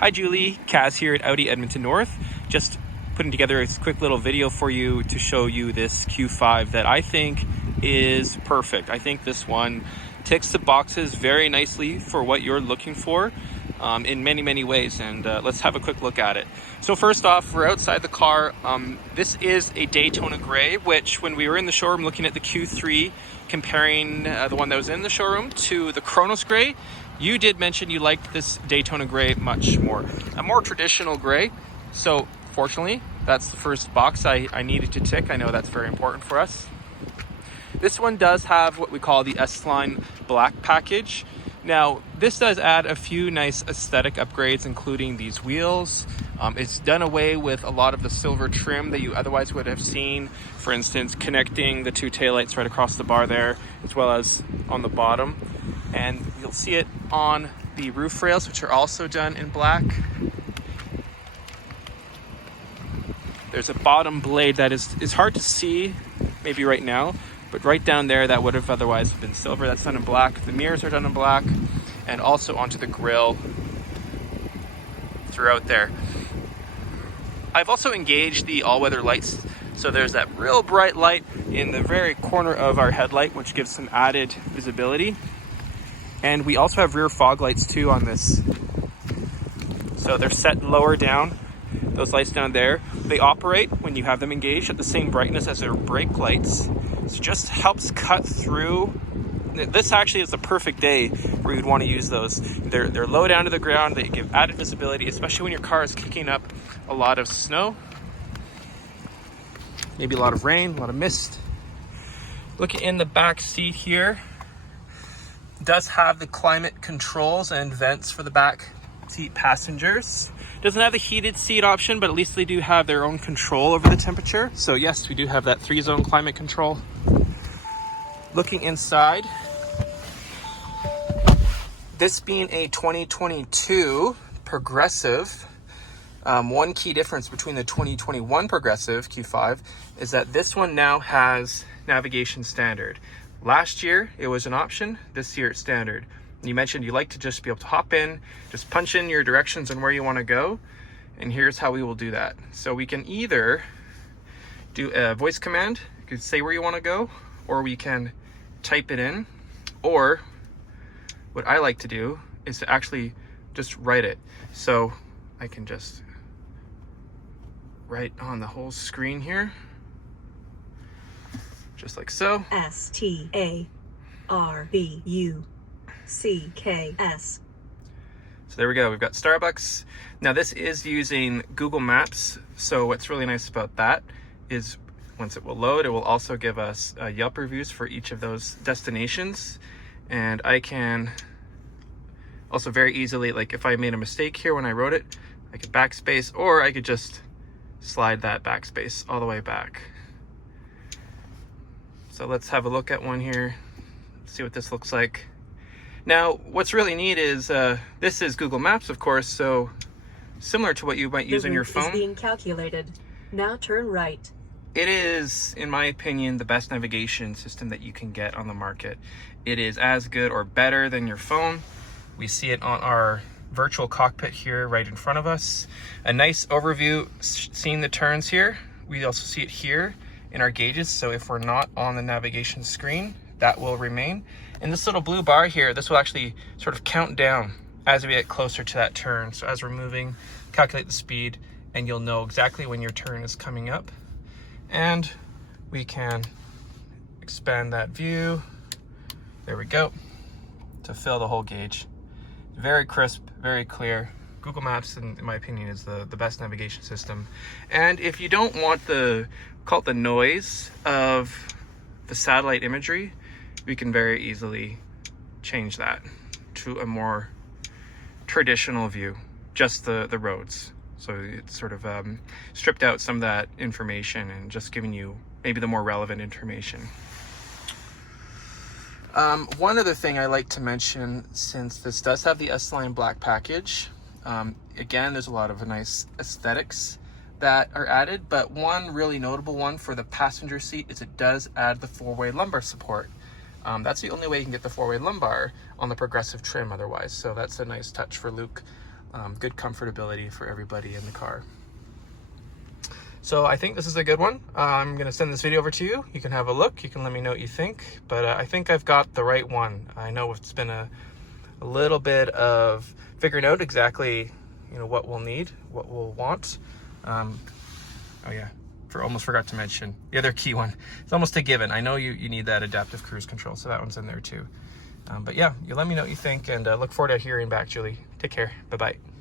Hi Julie, Kaz here at Audi Edmonton North. Just putting together a quick little video for you to show you this Q5 that I think is perfect. I think this one ticks the boxes very nicely for what you're looking for in many ways, and let's have a quick look at it. So first off, we're outside the car. This is a Daytona Gray, which when we were in the showroom looking at the Q3, comparing the one that was in the showroom to the Kronos Gray, you did mention you liked this Daytona Gray much more. A more traditional gray. So fortunately, that's the first box I needed to tick. I know that's very important for us. This one does have what we call the S-Line black package. Now, this does add a few nice aesthetic upgrades, including these wheels. It's done away with a lot of the silver trim that you otherwise would have seen. For instance, connecting the two taillights right across the bar there, as well as on the bottom. And you'll see it on the roof rails, which are also done in black. There's a bottom blade that is hard to see maybe right now, but right down there that would have otherwise been silver. That's done in black. The mirrors are done in black, and also onto the grille throughout there. I've also engaged the all-weather lights. So there's that real bright light in the very corner of our headlight, which gives some added visibility. And we also have rear fog lights too on this. So they're set lower down. Those lights down there, they operate when you have them engaged at the same brightness as their brake lights. So it just helps cut through. This actually is a perfect day where you'd want to use those. They're low down to the ground. They give added visibility, especially when your car is kicking up a lot of snow. Maybe a lot of rain, a lot of mist. Looking in the back seat here, does have the climate controls and vents for the back seat passengers. Doesn't have the heated seat option, but at least they do have their own control over the temperature. So yes, we do have that 3-zone climate control. Looking inside, this being a 2022 Progressive, one key difference between the 2021 Progressive Q5 is that this one now has navigation standard. Last year, it was an option. This year, it's standard. You mentioned you like to just be able to hop in, just punch in your directions and where you want to go. And here's how we will do that. So we can either do a voice command, you could say where you want to go, or we can type it in. Or what I like to do is to actually just write it. So I can just write on the whole screen here. Just like so. STARBUCKS. So there we go. We've got Starbucks. Now this is using Google Maps. So what's really nice about that is once it will load, it will also give us Yelp reviews for each of those destinations. And I can also very easily, like if I made a mistake here when I wrote it, I could backspace, or I could just slide that backspace all the way back. So let's have a look at one here, see what this looks like. Now, what's really neat is this is Google Maps, of course, so similar to what you might use on your phone. Is being calculated. Now turn right. It is, in my opinion, the best navigation system that you can get on the market. It is as good or better than your phone. We see it on our virtual cockpit here right in front of us. A nice overview seeing the turns here. We also see it here in our gauges, so if we're not on the navigation screen, that will remain. And this little blue bar here, this will actually sort of count down as we get closer to that turn. So as we're moving, calculate the speed, and you'll know exactly when your turn is coming up. And we can expand that view. There we go, to fill the whole gauge. Very crisp, very clear. Google Maps, in my opinion, is the best navigation system. And if you don't want call it the noise of the satellite imagery, we can very easily change that to a more traditional view, just the roads. So it's sort of stripped out some of that information and just giving you maybe the more relevant information. One other thing I like to mention, since this does have the S-Line black package, again, there's a lot of nice aesthetics that are added, but one really notable one for the passenger seat is it does add the 4-way lumbar support. That's the only way you can get the 4-way lumbar on the Progressive trim otherwise, so that's a nice touch for Luke good comfortability for everybody in the car. So I think this is a good one. I'm going to send this video over to you. You can have a look. You can let me know what you think. But I think I've got the right one. I know it's been a little bit of figuring out exactly, what we'll need, what we'll want. Oh yeah, almost forgot to mention the other key one. It's almost a given. I know you need that adaptive cruise control, so that one's in there too. But yeah, you let me know what you think, and look forward to hearing back, Julie. Take care. Bye-bye.